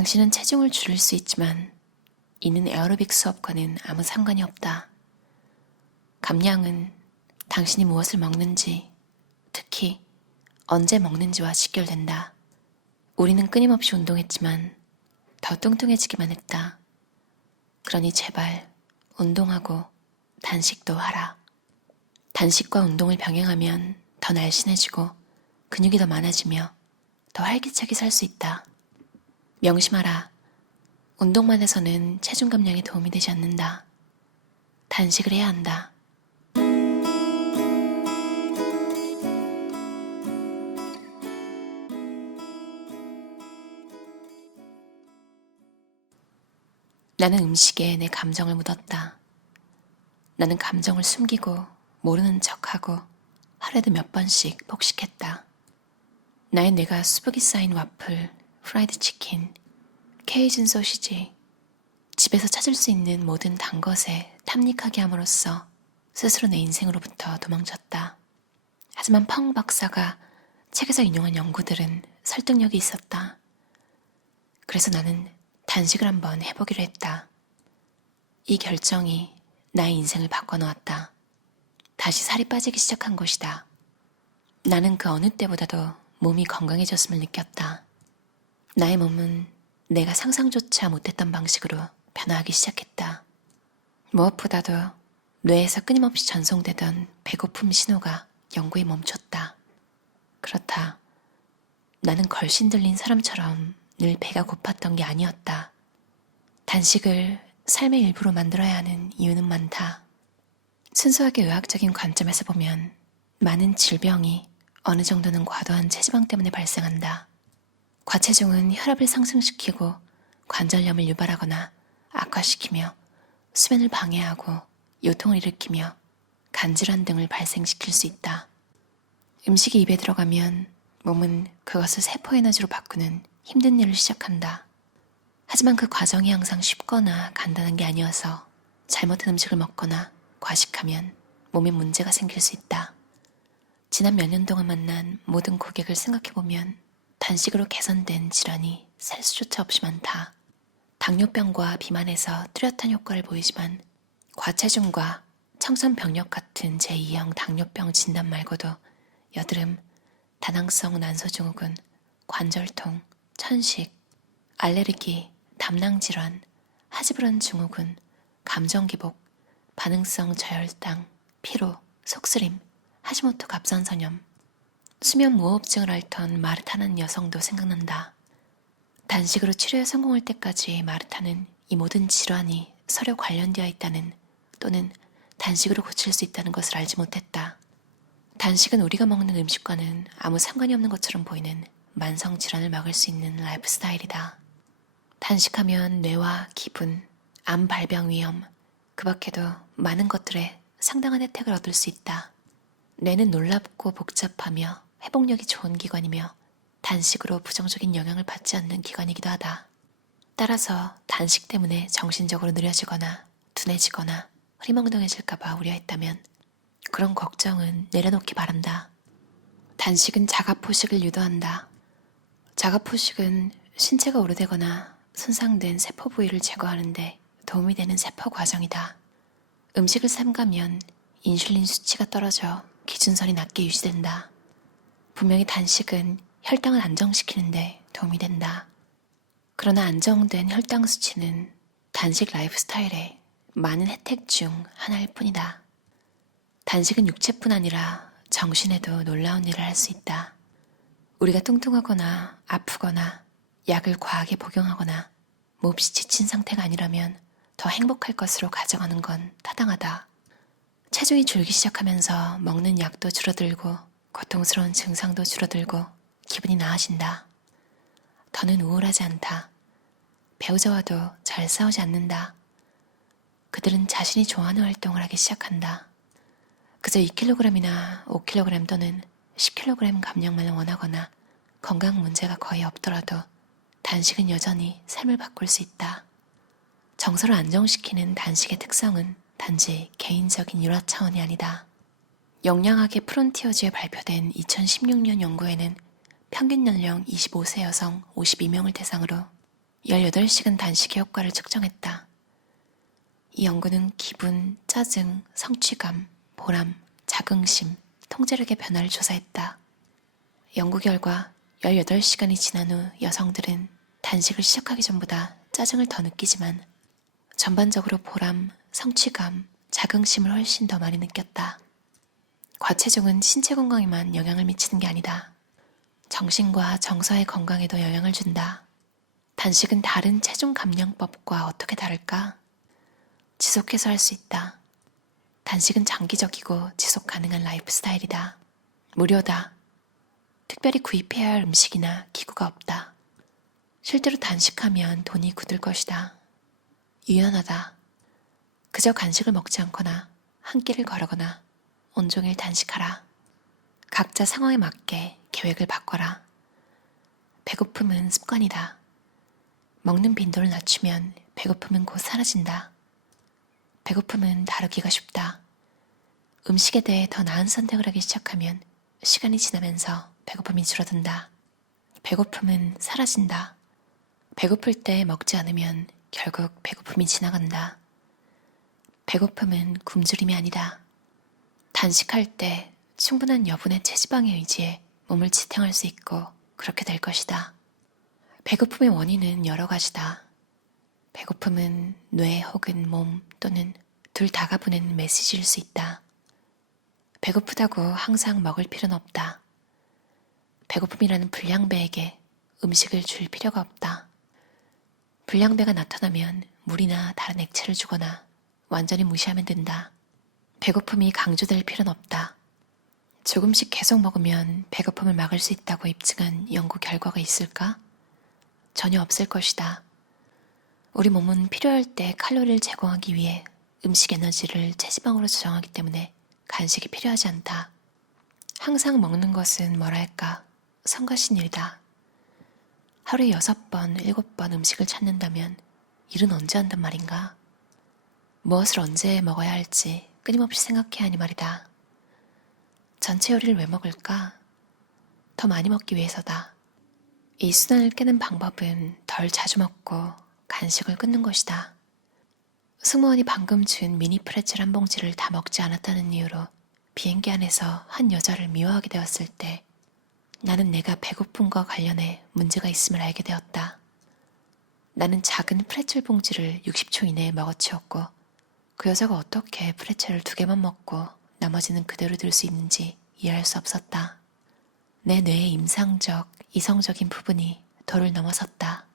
당신은 체중을 줄일 수 있지만 이는 에어로빅 수업과는 아무 상관이 없다. 감량은 당신이 무엇을 먹는지, 특히 언제 먹는지와 직결된다. 우리는 끊임없이 운동했지만 더 뚱뚱해지기만 했다. 그러니 제발 운동하고 단식도 하라. 단식과 운동을 병행하면 더 날씬해지고 근육이 더 많아지며 더 활기차게 살 수 있다. 명심하라. 운동만 해서는 체중 감량에 도움이 되지 않는다. 단식을 해야 한다. 나는 음식에 내 감정을 묻었다. 나는 감정을 숨기고 모르는 척하고 하루에도 몇 번씩 폭식했다. 나의 뇌가 수북이 쌓인 와플, 프라이드 치킨, 케이준 소시지, 집에서 찾을 수 있는 모든 단 것에 탐닉하게 함으로써 스스로 내 인생으로부터 도망쳤다. 하지만 펑 박사가 책에서 인용한 연구들은 설득력이 있었다. 그래서 나는 단식을 한번 해보기로 했다. 이 결정이 나의 인생을 바꿔놓았다. 다시 살이 빠지기 시작한 것이다. 나는 그 어느 때보다도 몸이 건강해졌음을 느꼈다. 나의 몸은 내가 상상조차 못했던 방식으로 변화하기 시작했다. 무엇보다도 뇌에서 끊임없이 전송되던 배고픔 신호가 영구히 멈췄다. 그렇다. 나는 걸신 들린 사람처럼 늘 배가 고팠던 게 아니었다. 단식을 삶의 일부로 만들어야 하는 이유는 많다. 순수하게 의학적인 관점에서 보면 많은 질병이 어느 정도는 과도한 체지방 때문에 발생한다. 과체중은 혈압을 상승시키고 관절염을 유발하거나 악화시키며 수면을 방해하고 요통을 일으키며 간질환 등을 발생시킬 수 있다. 음식이 입에 들어가면 몸은 그것을 세포에너지로 바꾸는 힘든 일을 시작한다. 하지만 그 과정이 항상 쉽거나 간단한 게 아니어서 잘못된 음식을 먹거나 과식하면 몸에 문제가 생길 수 있다. 지난 몇 년 동안 만난 모든 고객을 생각해보면 단식으로 개선된 질환이 셀 수조차 없이 많다. 당뇨병과 비만에서 뚜렷한 효과를 보이지만 과체중과 청산병력 같은 제2형 당뇨병 진단 말고도 여드름, 다낭성 난소증후군, 관절통, 천식, 알레르기, 담낭질환, 하지불안 증후군, 감정기복, 반응성 저혈당, 피로, 속쓰림, 하지모토 갑상선염, 수면 무호흡증을 앓던 마르타는 여성도 생각난다. 단식으로 치료에 성공할 때까지 마르타는 이 모든 질환이 서로 관련되어 있다는 또는 단식으로 고칠 수 있다는 것을 알지 못했다. 단식은 우리가 먹는 음식과는 아무 상관이 없는 것처럼 보이는 만성 질환을 막을 수 있는 라이프 스타일이다. 단식하면 뇌와 기분, 암 발병 위험, 그 밖에도 많은 것들에 상당한 혜택을 얻을 수 있다. 뇌는 놀랍고 복잡하며 회복력이 좋은 기관이며 단식으로 부정적인 영향을 받지 않는 기관이기도 하다. 따라서 단식 때문에 정신적으로 느려지거나 둔해지거나 흐리멍덩해질까봐 우려했다면 그런 걱정은 내려놓기 바란다. 단식은 자가포식을 유도한다. 자가포식은 신체가 오래되거나 손상된 세포 부위를 제거하는 데 도움이 되는 세포 과정이다. 음식을 삼가면 인슐린 수치가 떨어져 기준선이 낮게 유지된다. 분명히 단식은 혈당을 안정시키는 데 도움이 된다. 그러나 안정된 혈당 수치는 단식 라이프 스타일의 많은 혜택 중 하나일 뿐이다. 단식은 육체뿐 아니라 정신에도 놀라운 일을 할 수 있다. 우리가 뚱뚱하거나 아프거나 약을 과하게 복용하거나 몹시 지친 상태가 아니라면 더 행복할 것으로 가정하는 건 타당하다. 체중이 줄기 시작하면서 먹는 약도 줄어들고 고통스러운 증상도 줄어들고 기분이 나아진다. 더는 우울하지 않다. 배우자와도 잘 싸우지 않는다. 그들은 자신이 좋아하는 활동을 하기 시작한다. 그저 2kg이나 5kg 또는 10kg 감량만 원하거나 건강 문제가 거의 없더라도 단식은 여전히 삶을 바꿀 수 있다. 정서를 안정시키는 단식의 특성은 단지 개인적인 율화 차원이 아니다. 영양학의 프론티어즈에 발표된 2016년 연구에는 평균 연령 25세 여성 52명을 대상으로 18시간 단식의 효과를 측정했다. 이 연구는 기분, 짜증, 성취감, 보람, 자긍심, 통제력의 변화를 조사했다. 연구 결과 18시간이 지난 후 여성들은 단식을 시작하기 전보다 짜증을 더 느끼지만 전반적으로 보람, 성취감, 자긍심을 훨씬 더 많이 느꼈다. 과체중은 신체 건강에만 영향을 미치는 게 아니다. 정신과 정서의 건강에도 영향을 준다. 단식은 다른 체중 감량법과 어떻게 다를까? 지속해서 할 수 있다. 단식은 장기적이고 지속 가능한 라이프 스타일이다. 무료다. 특별히 구입해야 할 음식이나 기구가 없다. 실제로 단식하면 돈이 굳을 것이다. 유연하다. 그저 간식을 먹지 않거나 한 끼를 거르거나 온종일 단식하라. 각자 상황에 맞게 계획을 바꿔라. 배고픔은 습관이다. 먹는 빈도를 낮추면 배고픔은 곧 사라진다. 배고픔은 다루기가 쉽다. 음식에 대해 더 나은 선택을 하기 시작하면 시간이 지나면서 배고픔이 줄어든다. 배고픔은 사라진다. 배고플 때 먹지 않으면 결국 배고픔이 지나간다. 배고픔은 굶주림이 아니다. 단식할 때 충분한 여분의 체지방에 의지해 몸을 지탱할 수 있고 그렇게 될 것이다. 배고픔의 원인은 여러 가지다. 배고픔은 뇌 혹은 몸 또는 둘 다가 보내는 메시지일 수 있다. 배고프다고 항상 먹을 필요는 없다. 배고픔이라는 불량배에게 음식을 줄 필요가 없다. 불량배가 나타나면 물이나 다른 액체를 주거나 완전히 무시하면 된다. 배고픔이 강조될 필요는 없다. 조금씩 계속 먹으면 배고픔을 막을 수 있다고 입증한 연구 결과가 있을까? 전혀 없을 것이다. 우리 몸은 필요할 때 칼로리를 제공하기 위해 음식 에너지를 체지방으로 조정하기 때문에 간식이 필요하지 않다. 항상 먹는 것은 뭐랄까 성가신 일이다. 하루에 6번, 7번 음식을 찾는다면 일은 언제 한단 말인가? 무엇을 언제 먹어야 할지 끊임없이 생각해야 하니 말이다. 전체 요리를 왜 먹을까? 더 많이 먹기 위해서다. 이 순환을 깨는 방법은 덜 자주 먹고 간식을 끊는 것이다. 승무원이 방금 준 미니 프레첼 한 봉지를 다 먹지 않았다는 이유로 비행기 안에서 한 여자를 미워하게 되었을 때 나는 내가 배고픔과 관련해 문제가 있음을 알게 되었다. 나는 작은 프레첼 봉지를 60초 이내에 먹어치웠고 그 여자가 어떻게 프레첼을 2개만 먹고 나머지는 그대로 둘 수 있는지 이해할 수 없었다. 내 뇌의 임상적, 이성적인 부분이 도를 넘어섰다.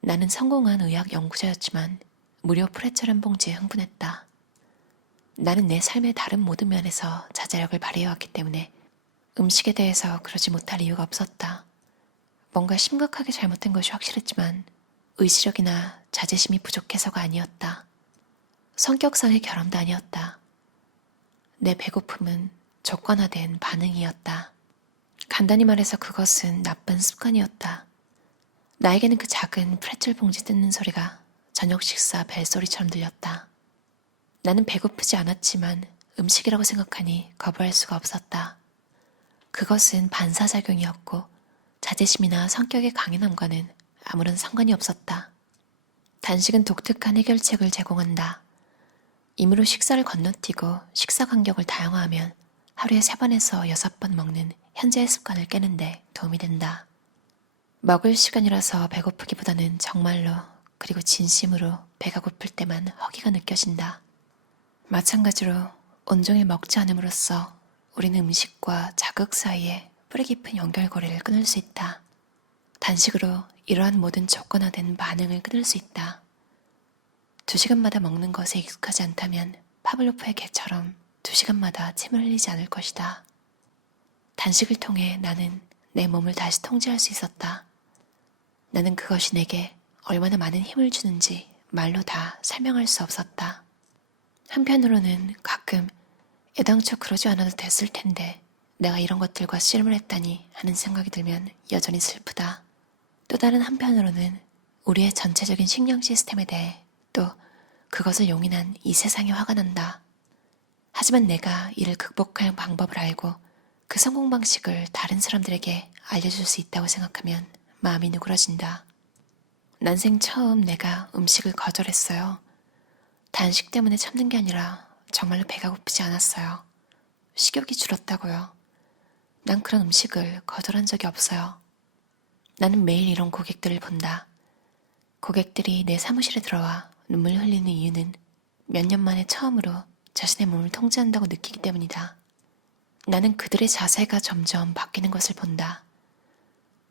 나는 성공한 의학 연구자였지만 무료 프레첼 한 봉지에 흥분했다. 나는 내 삶의 다른 모든 면에서 자제력을 발휘해왔기 때문에 음식에 대해서 그러지 못할 이유가 없었다. 뭔가 심각하게 잘못된 것이 확실했지만 의지력이나 자제심이 부족해서가 아니었다. 성격상의 결함도 아니었다. 내 배고픔은 조건화된 반응이었다. 간단히 말해서 그것은 나쁜 습관이었다. 나에게는 그 작은 프레첼 봉지 뜯는 소리가 저녁 식사 벨소리처럼 들렸다. 나는 배고프지 않았지만 음식이라고 생각하니 거부할 수가 없었다. 그것은 반사작용이었고 자제심이나 성격의 강인함과는 아무런 상관이 없었다. 단식은 독특한 해결책을 제공한다. 임으로 식사를 건너뛰고 식사 간격을 다양화하면 하루에 3번에서 6번 먹는 현재의 습관을 깨는데 도움이 된다. 먹을 시간이라서 배고프기보다는 정말로 그리고 진심으로 배가 고플 때만 허기가 느껴진다. 마찬가지로 온종일 먹지 않음으로써 우리는 음식과 자극 사이에 뿌리 깊은 연결고리를 끊을 수 있다. 단식으로 이러한 모든 조건화된 반응을 끊을 수 있다. 2시간마다 먹는 것에 익숙하지 않다면 파블로프의 개처럼 2시간마다 침을 흘리지 않을 것이다. 단식을 통해 나는 내 몸을 다시 통제할 수 있었다. 나는 그것이 내게 얼마나 많은 힘을 주는지 말로 다 설명할 수 없었다. 한편으로는 가끔 애당초 그러지 않아도 됐을 텐데 내가 이런 것들과 씨름을 했다니 하는 생각이 들면 여전히 슬프다. 또 다른 한편으로는 우리의 전체적인 식량 시스템에 대해 또 그것을 용인한 이 세상에 화가 난다. 하지만 내가 이를 극복할 방법을 알고 그 성공 방식을 다른 사람들에게 알려줄 수 있다고 생각하면 마음이 누그러진다. 난생 처음 내가 음식을 거절했어요. 단식 때문에 참는 게 아니라 정말로 배가 고프지 않았어요. 식욕이 줄었다고요. 난 그런 음식을 거절한 적이 없어요. 나는 매일 이런 고객들을 본다. 고객들이 내 사무실에 들어와 눈물 흘리는 이유는 몇 년 만에 처음으로 자신의 몸을 통제한다고 느끼기 때문이다. 나는 그들의 자세가 점점 바뀌는 것을 본다.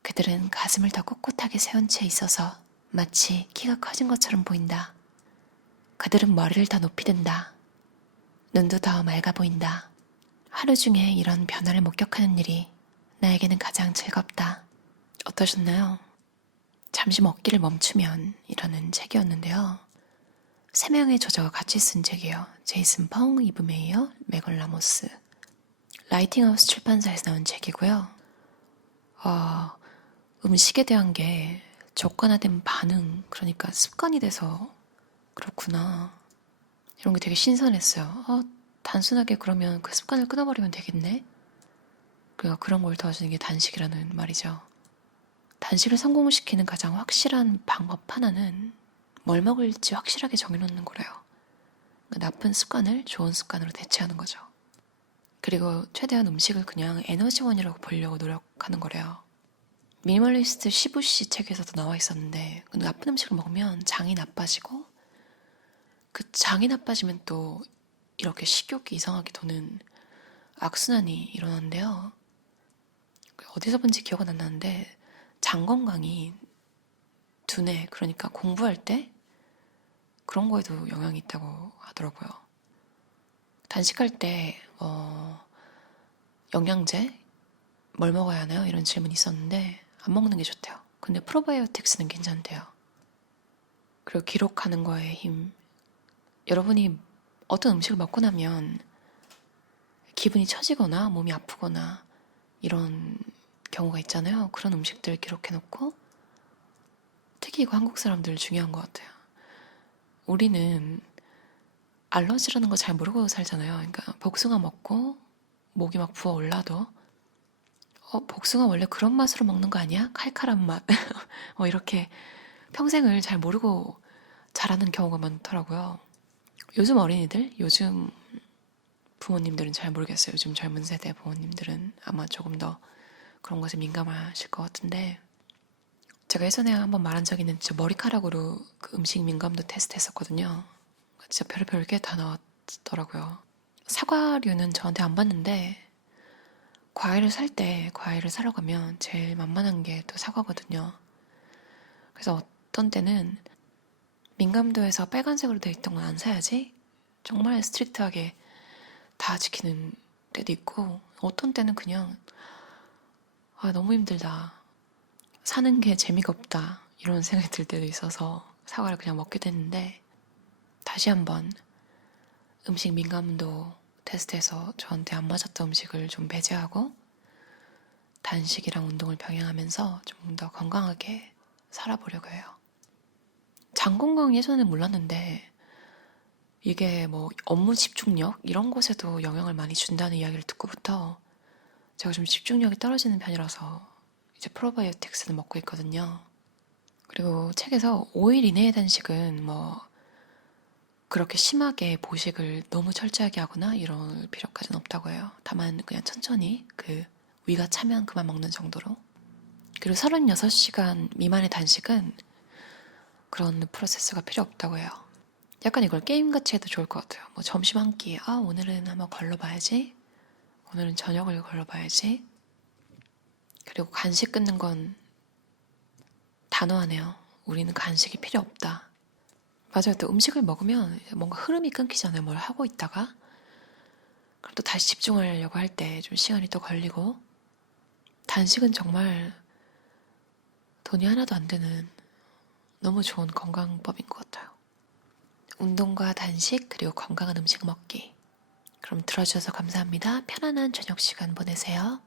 그들은 가슴을 더 꼿꼿하게 세운 채 있어서 마치 키가 커진 것처럼 보인다. 그들은 머리를 더 높이 든다. 눈도 더 맑아 보인다. 하루 중에 이런 변화를 목격하는 일이 나에게는 가장 즐겁다. 어떠셨나요? 잠시 먹기를 멈추면 이라는 책이었는데요. 3명의 저자가 같이 쓴 책이에요. 제이슨 펑, 이브 메이어, 메건 라모스. 라이팅하우스 출판사에서 나온 책이고요. 음식에 대한 게 적관화된 반응, 그러니까 습관이 돼서 그렇구나. 이런 게 되게 신선했어요. 단순하게 그러면 그 습관을 끊어버리면 되겠네? 그러니까 그런 걸 도와주는 게 단식이라는 말이죠. 단식을 성공시키는 가장 확실한 방법 하나는 뭘 먹을지 확실하게 정해놓는 거래요. 그러니까 나쁜 습관을 좋은 습관으로 대체하는 거죠. 그리고 최대한 음식을 그냥 에너지원이라고 보려고 노력하는 거래요. 미니멀리스트 시부시 책에서도 나와 있었는데 나쁜 음식을 먹으면 장이 나빠지고 그 장이 나빠지면 또 이렇게 식욕이 이상하게 도는 악순환이 일어난대요. 어디서 본지 기억은 안 나는데 장 건강이 두뇌, 그러니까 공부할 때 그런 거에도 영향이 있다고 하더라고요. 단식할 때 영양제 뭘 먹어야 하나요? 이런 질문이 있었는데 안 먹는 게 좋대요. 근데 프로바이오틱스는 괜찮대요. 그리고 기록하는 거에 힘. 여러분이 어떤 음식을 먹고 나면 기분이 처지거나 몸이 아프거나 이런 경우가 있잖아요. 그런 음식들 기록해놓고 특히 이거 한국 사람들 중요한 것 같아요. 우리는 알러지라는 거 잘 모르고 살잖아요. 그러니까 복숭아 먹고 목이 막 부어올라도 복숭아 원래 그런 맛으로 먹는 거 아니야? 칼칼한 맛. 이렇게 평생을 잘 모르고 자라는 경우가 많더라고요. 요즘 어린이들, 요즘 부모님들은 잘 모르겠어요. 요즘 젊은 세대 부모님들은 아마 조금 더 그런 것에 민감하실 것 같은데 제가 예전에 한번 말한 적이 있는데 저 머리카락으로 그 음식 민감도 테스트 했었거든요. 진짜 별의별 게 다 나왔더라고요. 사과류는 저한테 안 받는데 과일을 살 때 과일을 사러 가면 제일 만만한 게 또 사과거든요. 그래서 어떤 때는 민감도에서 빨간색으로 되어 있던 건 안 사야지 정말 스트릭트하게 다 지키는 때도 있고 어떤 때는 그냥 너무 힘들다. 사는 게 재미가 없다. 이런 생각이 들 때도 있어서 사과를 그냥 먹게 됐는데 다시 한번 음식 민감도 테스트해서 저한테 안 맞았던 음식을 좀 배제하고 단식이랑 운동을 병행하면서 좀 더 건강하게 살아보려고 해요. 장 건강 예전에는 몰랐는데 이게 뭐 업무 집중력 이런 곳에도 영향을 많이 준다는 이야기를 듣고부터 제가 좀 집중력이 떨어지는 편이라서 이제 프로바이오틱스는 먹고 있거든요. 그리고 책에서 5일 이내의 단식은 뭐 그렇게 심하게 보식을 너무 철저하게 하거나 이럴 필요까지는 없다고 해요. 다만 그냥 천천히 그 위가 차면 그만 먹는 정도로. 그리고 36시간 미만의 단식은 그런 프로세스가 필요 없다고 해요. 약간 이걸 게임같이 해도 좋을 것 같아요. 뭐 점심 한 끼, 오늘은 한번 걸러봐야지. 오늘은 저녁을 걸러봐야지. 그리고 간식 끊는 건 단호하네요. 우리는 간식이 필요 없다. 맞아요. 또 음식을 먹으면 뭔가 흐름이 끊기잖아요. 뭘 하고 있다가. 그럼 또 다시 집중하려고 할 때 좀 시간이 또 걸리고. 단식은 정말 돈이 하나도 안 드는 너무 좋은 건강법인 것 같아요. 운동과 단식 그리고 건강한 음식 먹기. 그럼 들어주셔서 감사합니다. 편안한 저녁 시간 보내세요.